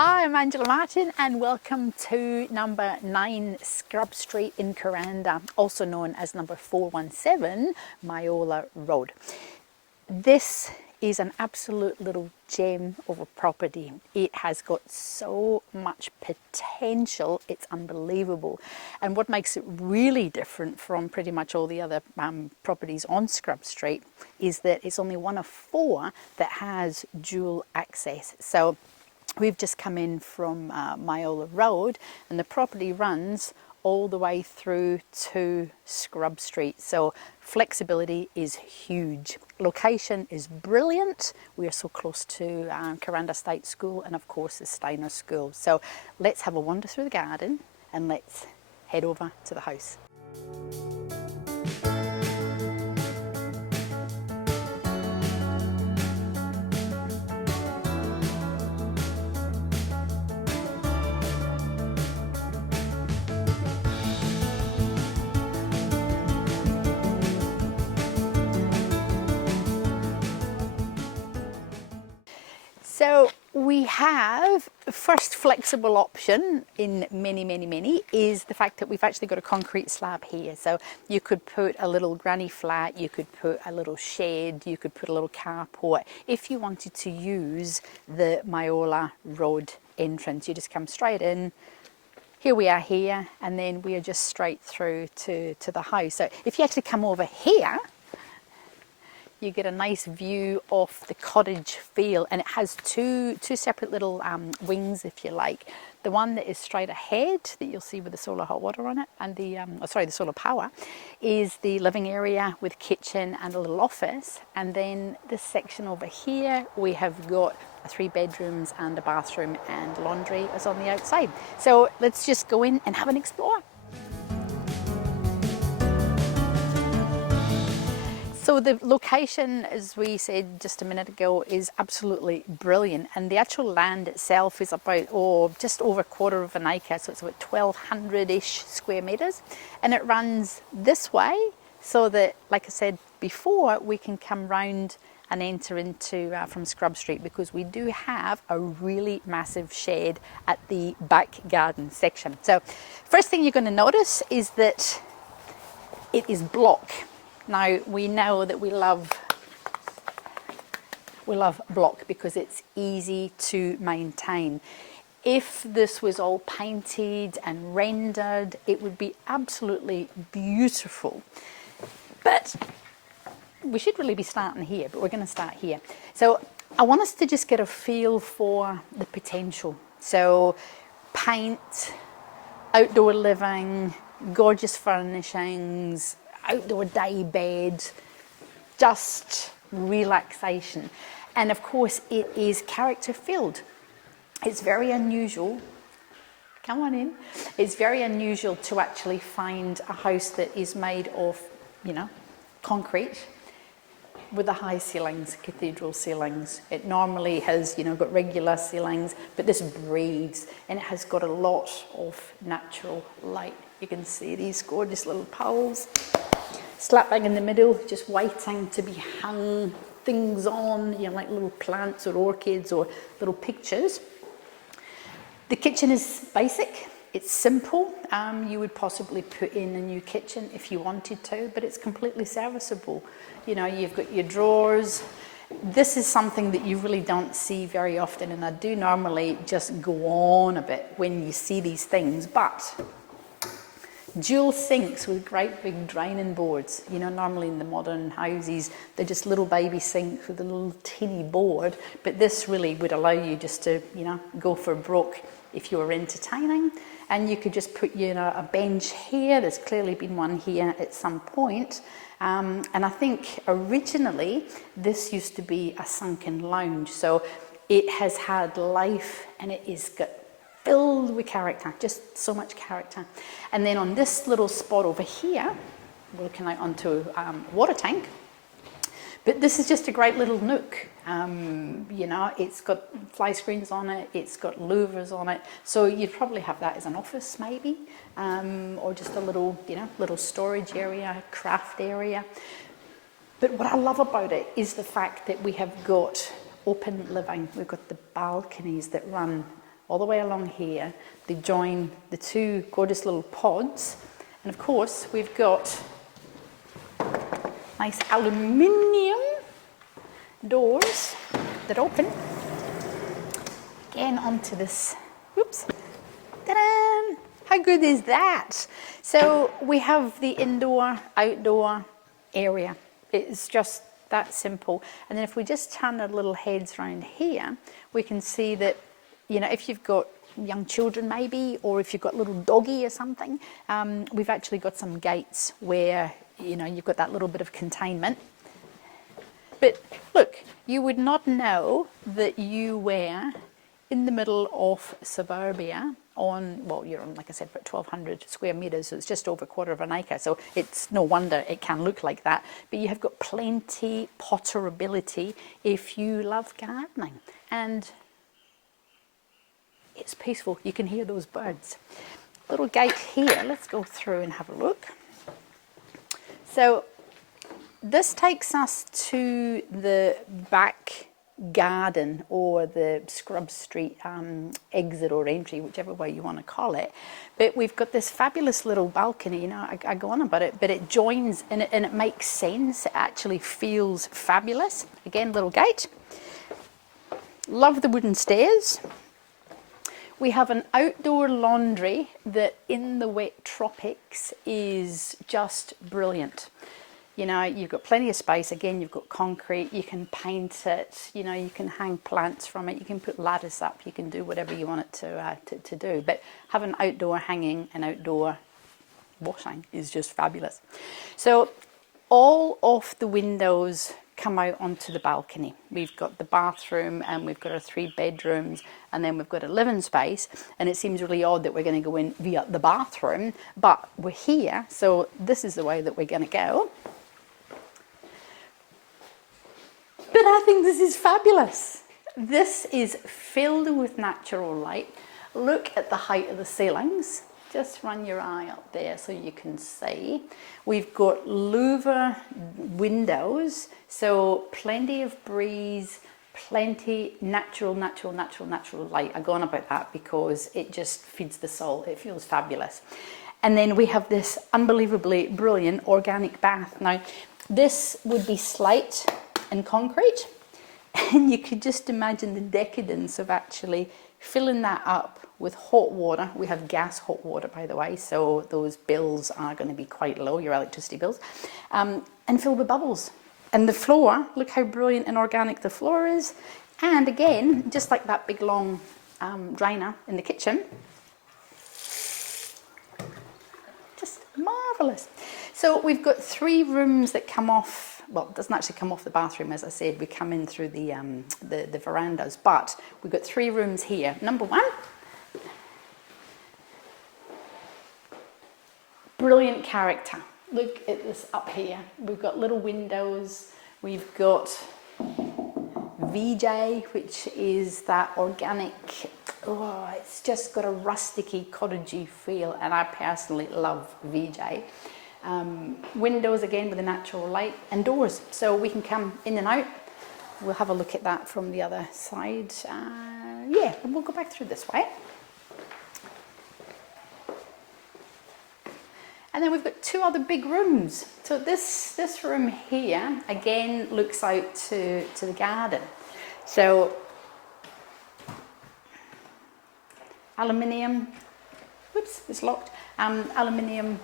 Hi, I'm Angela Martin and welcome to number 9 Scrub Street in Kuranda, also known as number 417 Myola Road. This is an absolute little gem of a property. It has got so much potential, it's unbelievable. And what makes it really different from pretty much all the other properties on Scrub Street is that it's only one of 4 that has dual access. So we've just come in from Myola Road and the property runs all the way through to Scrub Street. So flexibility is huge. Location is brilliant. We are so close to Kuranda State School and of course the Steiner School. So let's have a wander through the garden and let's head over to the house. So we have the first flexible option in many is the fact that we've actually got a concrete slab here. So you could put a little granny flat, you could put a little shed, you could put a little carport. If you wanted to use the Myola Road entrance, you just come straight in. Here we are here, and then we are just straight through to the house. So if you actually come over here, you get a nice view of the cottage feel, and it has two separate little wings, if you like. The one that is straight ahead that you'll see with the solar hot water on it and the solar power is the living area with kitchen and a little office. And then this section over here, we have got 3 bedrooms and a bathroom and laundry is on the outside. So let's just go in and have an explore. So the location, as we said just a minute ago, is absolutely brilliant, and the actual land itself is about just over 1/4 of an acre, so it's about 1,200-ish square meters, and it runs this way so that, like I said before, we can come round and enter into from Scrub Street, because we do have a really massive shed at the back garden section. So first thing you're going to notice is that it is block. Now, we know that we love block because it's easy to maintain. If this was all painted and rendered, it would be absolutely beautiful. But we should really be starting here, but we're going to start here. So I want us to just get a feel for the potential. So paint, outdoor living, gorgeous furnishings, outdoor day bed, just relaxation. And of course it is character filled. It's very unusual, come on in, it's very unusual to actually find a house that is made of, concrete with the high ceilings, cathedral ceilings. It normally has, got regular ceilings, but this breathes and it has got a lot of natural light. You can see these gorgeous little poles slap bang in the middle, just waiting to be hung things on, like little plants or orchids or little pictures. The kitchen is basic, it's simple. You would possibly put in a new kitchen if you wanted to, but it's completely serviceable. You've got your drawers. This is something that you really don't see very often, and I do normally just go on a bit when you see these things, but dual sinks with great big draining boards. Normally in the modern houses, they're just little baby sinks with a little tinny board, but this really would allow you just to, go for broke if you were entertaining. And you could just put, a bench here. There's clearly been one here at some point. And I think originally this used to be a sunken lounge. So it has had life and it is got filled with character, just so much character. And then on this little spot over here, we're looking out onto a water tank, but this is just a great little nook. It's got fly screens on it, it's got louvers on it, so you'd probably have that as an office maybe, or just a little, little storage area, craft area. But what I love about it is the fact that we have got open living. We've got the balconies that run all the way along here. They join the two gorgeous little pods. And of course, we've got nice aluminium doors that open. Again, onto this, whoops, ta-da! How good is that? So we have the indoor, outdoor area. It's just that simple. And then if we just turn our little heads around here, we can see that, you know, if you've got young children maybe, or if you've got little doggy or something, we've actually got some gates where, you know, you've got that little bit of containment. But look, you would not know that you were in the middle of suburbia on, well, you're on, like I said, about 1,200 square metres, so it's just over a quarter of an acre, so it's no wonder it can look like that. But you have got plenty potterability if you love gardening. And it's peaceful, you can hear those birds. Little gate here, let's go through and have a look. So this takes us to the back garden, or the Scrub Street exit or entry, whichever way you want to call it. But we've got this fabulous little balcony, you know, I go on about it, but it joins and it makes sense. It actually feels fabulous. Again, little gate. Love the wooden stairs. We have an outdoor laundry that in the wet tropics is just brilliant. You know, you've got plenty of space. Again, you've got concrete, you can paint it, you know, you can hang plants from it, you can put lattice up, you can do whatever you want it to do. But having outdoor hanging and outdoor washing is just fabulous. So all of the windows come out onto the balcony. We've got the bathroom and we've got our 3 bedrooms, and then we've got a living space. And it seems really odd that we're going to go in via the bathroom, but we're here, so this is the way that we're going to go. But I think this is fabulous. This is filled with natural light. Look at the height of the ceilings. Just run your eye up there so you can see. We've got louver windows, so plenty of breeze, plenty natural light. I go on about that because it just feeds the soul. It feels fabulous. And then we have this unbelievably brilliant organic bath. Now, this would be slate and concrete, and you could just imagine the decadence of actually filling that up with hot water. We have gas hot water, by the way, so those bills are going to be quite low, your electricity bills, and fill with bubbles. And the floor, look how brilliant and organic the floor is. And again, just like that big long drainer in the kitchen, just marvellous. So we've got 3 rooms that come off. Well, it doesn't actually come off the bathroom, as I said. We come in through the verandas, but we've got 3 rooms here. Number 1, brilliant character. Look at this up here. We've got little windows. We've got VJ, which is that organic, it's just got a rusticy, cottagey feel, and I personally love VJ. Windows again with a natural light, and doors, so we can come in and out. We'll have a look at that from the other side. Yeah, and we'll go back through this way. And then we've got 2 other big rooms. So this room here again looks out to the garden. So aluminium, whoops, it's locked. Aluminium,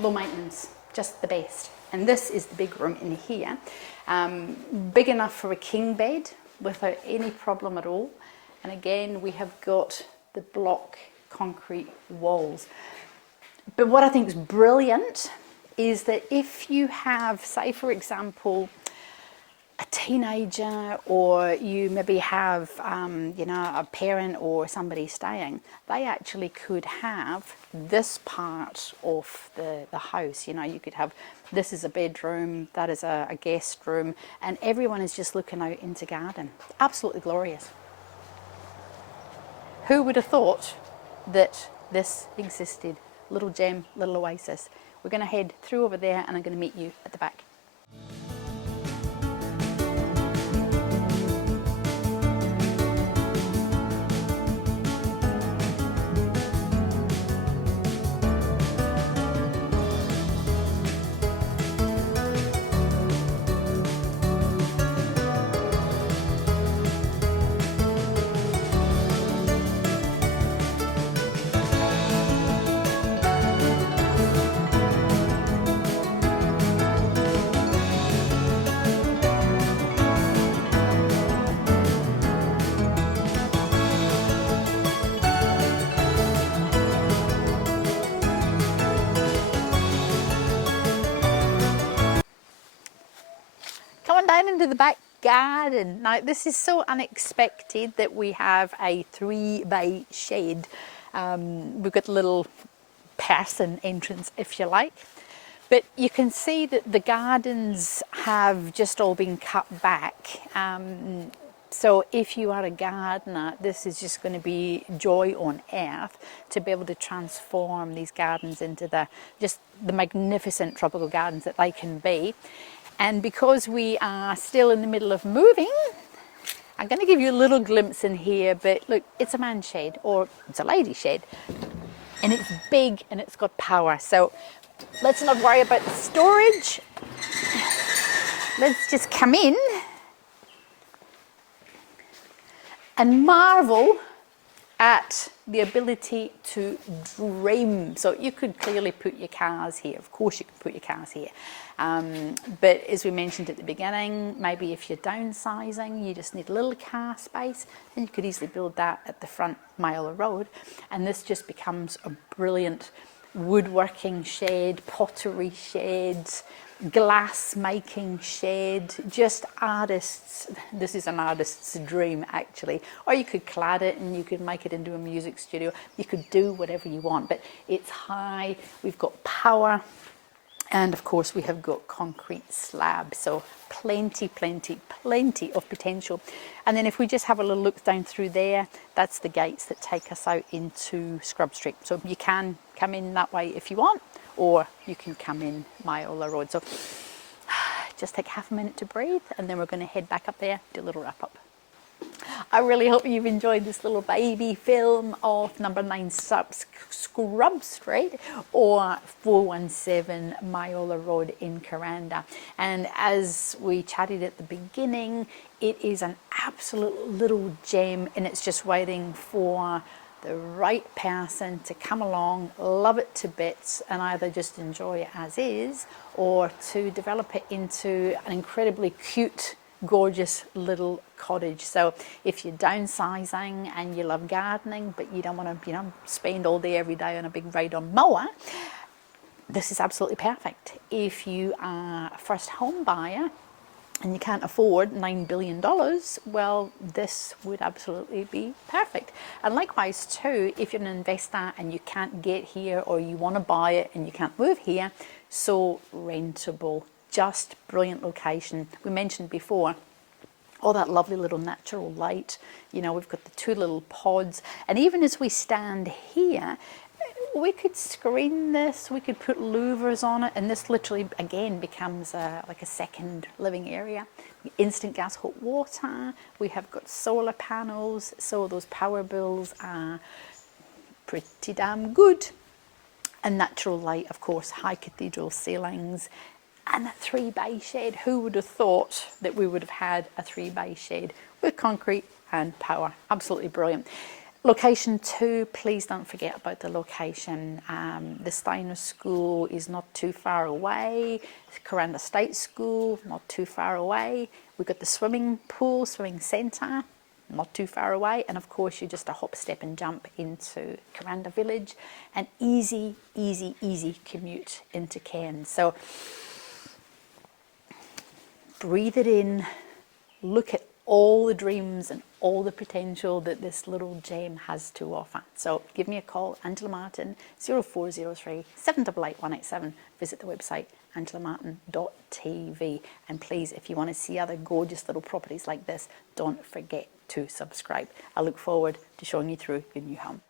low maintenance, just the best. And this is the big room in here. Big enough for a king bed without any problem at all. And again, we have got the block concrete walls. But what I think is brilliant is that if you have, say for example, a teenager, or you maybe have, you know, a parent or somebody staying, they actually could have this part of the house. You know, you could have, this is a bedroom, that is a guest room, and everyone is just looking out into garden. Absolutely glorious. Who would have thought that this existed? Little gem, little oasis. We're going to head through over there, and I'm going to meet you at the back. right into the back garden. Now, this is so unexpected that we have a 3-bay shed. We've got a little person entrance, if you like. But you can see that the gardens have just all been cut back. So if you are a gardener, this is just going to be joy on earth to be able to transform these gardens into just the magnificent tropical gardens that they can be. And because we are still in the middle of moving, I'm going to give you a little glimpse in here, but look, it's a man's shed, or it's a lady's shed, and it's big and it's got power. So let's not worry about the storage. Let's just come in and marvel at the ability to dream. So you could clearly put your cars here. Of course you can put your cars here. But as we mentioned at the beginning, maybe if you're downsizing, you just need a little car space, and you could easily build that at the front Myola Road. And this just becomes a brilliant woodworking shed, pottery shed, glass making shed, just artists. This is an artist's dream, actually. Or you could clad it and you could make it into a music studio. You could do whatever you want, but it's high, we've got power, and of course we have got concrete slab, so plenty of potential. And then if we just have a little look down through there, that's the gates that take us out into Scrub Street. So you can come in that way if you want, or you can come in Myola Road. So just take half a minute to breathe, and then we're going to head back up there, do a little wrap up. I really hope you've enjoyed this little baby film of number 9 Scrub Street, or 417 Myola Road in Kuranda. And as we chatted at the beginning, it is an absolute little gem, and it's just waiting for the right person to come along, love it to bits, and either just enjoy it as is, or to develop it into an incredibly cute, gorgeous little cottage. So if you're downsizing and you love gardening, but you don't want to, spend all day every day on a big ride-on mower, this is absolutely perfect. If you are a first home buyer and you can't afford $9 billion, well, this would absolutely be perfect. And likewise too, if you're an investor and you can't get here, or you want to buy it and you can't move here, so rentable, just brilliant location. We mentioned before, all that lovely little natural light. We've got the 2 little pods, and even as we stand here, we could screen this, we could put louvers on it, and this literally again becomes like a second living area. Instant gas hot water, we have got solar panels, so those power bills are pretty damn good. And natural light, of course, high cathedral ceilings, and a 3-bay shed. Who would have thought that we would have had a 3-bay shed with concrete and power? Absolutely brilliant. Location 2, please don't forget about the location. The Steiner School is not too far away. Kuranda State School, not too far away. We've got the swimming pool, swimming centre, not too far away. And of course, you're just a hop, step and jump into Kuranda Village. An easy commute into Cairns. So breathe it in, look at all the dreams and all the potential that this little gem has to offer. So give me a call, Angela Martin, 0403 788 187. Visit the website, angelamartin.tv. And please, if you want to see other gorgeous little properties like this, don't forget to subscribe. I look forward to showing you through your new home.